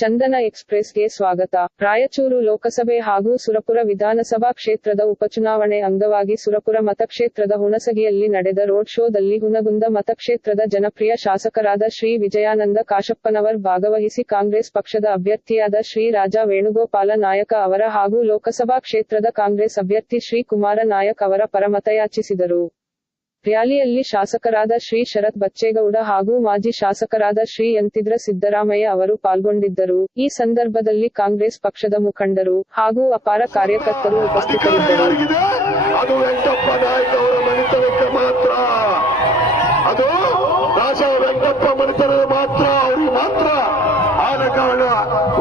ಚಂದನ ಎಕ್ಸ್‌ಪ್ರೆಸ್‌ಗೆ ಸ್ವಾಗತ. ರಾಯಚೂರು ಲೋಕಸಭೆ ಹಾಗೂ ಸುರಪುರ ವಿಧಾನಸಭಾ ಕ್ಷೇತ್ರದ ಉಪಚುನಾವಣೆ ಅಂಗವಾಗಿ ಸುರಪುರ ಮತಕ್ಷೇತ್ರದ ಹುಣಸಗಿಯಲ್ಲಿ ನಡೆದ ರೋಡ್ ಶೋದಲ್ಲಿ ಹುನಗುಂದ ಮತಕ್ಷೇತ್ರದ ಜನಪ್ರಿಯ ಶಾಸಕರಾದ ಶ್ರೀ ವಿಜಯಾನಂದ ಕಾಶಪ್ಪನವರ್ ಭಾಗವಹಿಸಿ ಕಾಂಗ್ರೆಸ್ ಪಕ್ಷದ ಅಭ್ಯರ್ಥಿಯಾದ ಶ್ರೀ ರಾಜಾ ವೇಣುಗೋಪಾಲ ನಾಯಕ ಅವರ ಹಾಗೂ ಲೋಕಸಭಾ ಕ್ಷೇತ್ರದ ಕಾಂಗ್ರೆಸ್ ಅಭ್ಯರ್ಥಿ ಶ್ರೀ ಕುಮಾರ ನಾಯಕ್ ಅವರ ಪರ ಮತಯಾಚಿಸಿದರು. ರ್ಯಾಲಿಯಲ್ಲಿ ಶಾಸಕರಾದ ಶ್ರೀ ಶರತ್ ಬಚ್ಚೇಗೌಡ ಹಾಗೂ ಮಾಜಿ ಶಾಸಕರಾದ ಶ್ರೀ ಯಂತಿದ್ರ ಸಿದ್ದರಾಮಯ್ಯ ಅವರು ಪಾಲ್ಗೊಂಡಿದ್ದರು. ಈ ಸಂದರ್ಭದಲ್ಲಿ ಕಾಂಗ್ರೆಸ್ ಪಕ್ಷದ ಮುಖಂಡರು ಹಾಗೂ ಅಪಾರ ಕಾರ್ಯಕರ್ತರು ಉಪಸ್ಥಿತರಿದ್ದರು. ಅದು ವೆಂಕಟಪ್ಪ ನಾಯಕ್ ಅವರ ಮನೆತನಕ್ಕೆ ಮಾತ್ರ, ಅದು ರಾಜಾ ವೆಂಕಟಪ್ಪ ಮನೆತನದ ಮಾತ್ರ, ಅವರಿಗೆ ಮಾತ್ರ. ಆದ ಕಾರಣ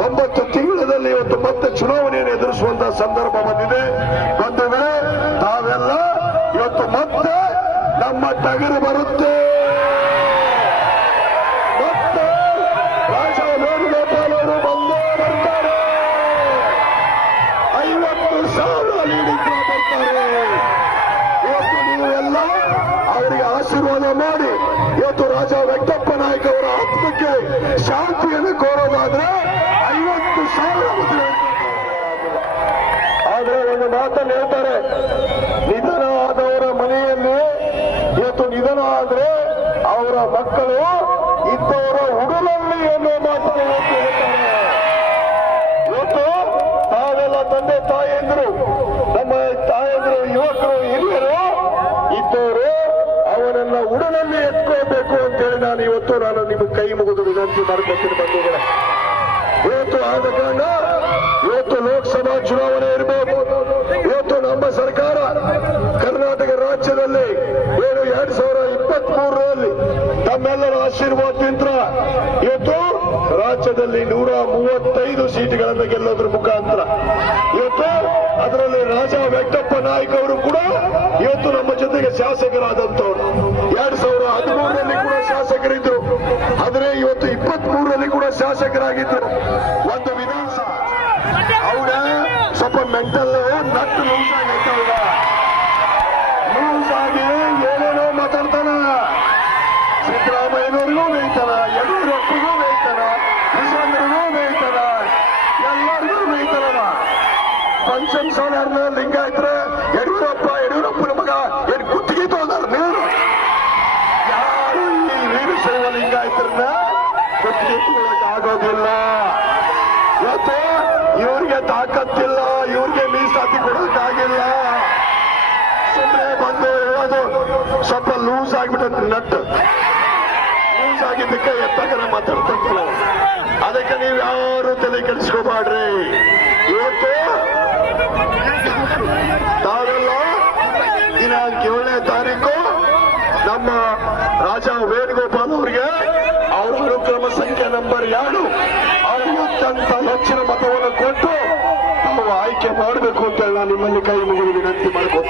9 ತಿಂಗಳಲ್ಲಿ ಇವತ್ತು ಮತ್ತೆ ಚುನಾವಣೆಯನ್ನು ಎದುರಿಸುವಂತಹ ಸಂದರ್ಭ ಬಂದಿದೆ. ಬಂದರೆ ತಾವೆಲ್ಲ ಇವತ್ತು ಮತ್ತೆ ನಮ್ಮ ಟಗರು ಬರುತ್ತೆ, ಮತ್ತೆ ರಾಜಾ ವೇಣುಗೋಪಾಲ್ ಅವರು ಬಂದೇ ಬರ್ತಾರೆ. 50,000 ಲೀಡಿಂಗ್ ಬರ್ತಾರೆ. ಇವತ್ತು ನೀವು ಎಲ್ಲ ಅವರಿಗೆ ಆಶೀರ್ವಾದ ಮಾಡಿ ಇವತ್ತು ರಾಜಾ ವೆಂಕಟಪ್ಪ ನಾಯಕ್ ಅವರ ಆತ್ಮಕ್ಕೆ ಶಾಂತಿಯನ್ನು ಕೋರೋದಾದ್ರೆ 50,000 ಮದುವೆ. ಆದ್ರೆ ಒಂದು ಮಾತನ್ನು ಹೇಳ್ತಾರೆ, ನಿಧನ ಆದವರ ಮನೆಯಲ್ಲಿ ಇವತ್ತು ನಿಧನ ಆದ್ರೆ ಅವರ ಮಕ್ಕಳು ಇದ್ದವರ ಉಡಲಲ್ಲಿ ಎನ್ನುವ ಮಾತನ್ನು ಹೇಳ್ತಾರೆ. ಇವತ್ತು ತಾವೆಲ್ಲ ತಂದೆ ತಾಯಿಯಂದ್ರು, ನಮ್ಮ ತಾಯಂದ್ರು, ಯುವಕರು, ಹಿರಿಯರು ಇದ್ದವರು ಅವನನ್ನ ಉಡಲಲ್ಲಿ ಎತ್ಕೋಬೇಕು ಅಂತೇಳಿ ನಾನು ನಿಮಗೆ ಕೈ ಮುಗಿದು ವಿನಂತಿ ಮಾಡ್ಕೊತೀನಿ ಬಂಧುಗಳೇ. ಇವತ್ತು ಆದ ಕಾರಣ ಇವತ್ತು ಲೋಕಸಭಾ ಚುನಾವಣೆ ಇರಬೇಕು. ಇವತ್ತು ನಮ್ಮ ಸರ್ಕಾರ ಕರ್ನಾಟಕ ರಾಜ್ಯದಲ್ಲಿ 2023ರಲ್ಲಿ ತಮ್ಮೆಲ್ಲರ ಆಶೀರ್ವಾದದಿಂದ ಇವತ್ತು ರಾಜ್ಯದಲ್ಲಿ 135 ಸೀಟ್ಗಳನ್ನು ಗೆಲ್ಲೋದ್ರ ಮುಖಾಂತರ ಇವತ್ತು ಅದರಲ್ಲಿ ರಾಜಾ ವೆಂಕಟಪ್ಪ ನಾಯಕ್ ಅವರು ಕೂಡ ಇವತ್ತು ನಮ್ಮ ಜೊತೆಗೆ ಶಾಸಕರಾದಂತವ್ರು. 2013ರಲ್ಲಿ ಕೂಡ ಶಾಸಕರಿದ್ರು, ಆದರೆ ಇವತ್ತು 23ರಲ್ಲಿ ಕೂಡ ಶಾಸಕರಾಗಿದ್ದರು. ಒಂದು ವಿಧಾನಸಭಾ ಅವರ ಸ್ವಲ್ಪ ಮೆಂಟಲ್ ನಟ್ಟು ಲೂಸ್ ಆಗಿ ಏನೇನೋ ಮಾತಾಡ್ತಾನ. ಸಿದ್ದರಾಮಯ್ಯನವ್ರಿಗೂ ಬೇಯ್ತಾನ, ಯಡಿಯೂರಪ್ಪಗೂ ಬೇಯ್ತಾನ, ಕೃಷ್ಣಂದ್ರಿಗೂ ಬೇಯ್ತಾನ, ಎಲ್ಲರಿಗೂ ಬೇಯ್ತಾನ. ಪಂಚಮ್ ಸಾಲಾರ್ನ ಲಿಂಗಾಯತ್ರ ಯಡಿಯೂರಪ್ಪನ ಮಗ ಏನ್ ಗುತ್ತಿಗೆ ತೋದಾರ ನೀರು. ಯಾರು ಈ ವೀರಶೈವ ಲಿಂಗಾಯತ್ರನ್ನ ಗುತ್ತಿಗೆ ತಗೊಳಕ್ ಆಗೋದಿಲ್ಲ. ಇವತ್ತು ಇವ್ರಿಗೆ ತಾಕತ್ತಿಲ್ಲ, ಇವ್ರಿಗೆ ಮೀಸಲಾತಿ ಕೊಡೋಕ್ಕಾಗಿಲ್ಲ. ಸುಮ್ಮನೆ ಬಂದು ಹೇಳೋದು ಸ್ವಲ್ಪ ಲೂಸ್ ಆಗಿಬಿಟ್ಟೆ, ನಟ್ಟು ಲೂಸ್ ಆಗಿದ್ದಕ್ಕೆ ಎತ್ತಕರ ಮಾತಾಡ್ತಿರ್ತೀವಿ. ಅದಕ್ಕೆ ನೀವು ಯಾರು ತಲೆ ಕೆಡಿಸ್ಕೋಬಾಡ್ರಿ. ಇವತ್ತು ತಾವೆಲ್ಲ ದಿನಾಂಕ 7ನೇ ತಾರೀಕು ನಮ್ಮ ರಾಜಾ ವೇಣುಗೋಪಾಲ್ ಅವರಿಗೆ ಅವರ ಅನುಕ್ರಮ ಸಂಖ್ಯೆ ನಂಬರ್ 2 ಅತ್ಯಂತ ಹೆಚ್ಚಿನ ಮತವನ್ನು ಕೊಟ್ಟು ನಾವು ಆಯ್ಕೆ ಮಾಡಬೇಕು ಅಂತ ನಾನು ನಿಮ್ಮಲ್ಲಿ ಕೈ ಮುಗಿದು ವಿನಂತಿ ಮಾಡ್ಕೋತೀನಿ.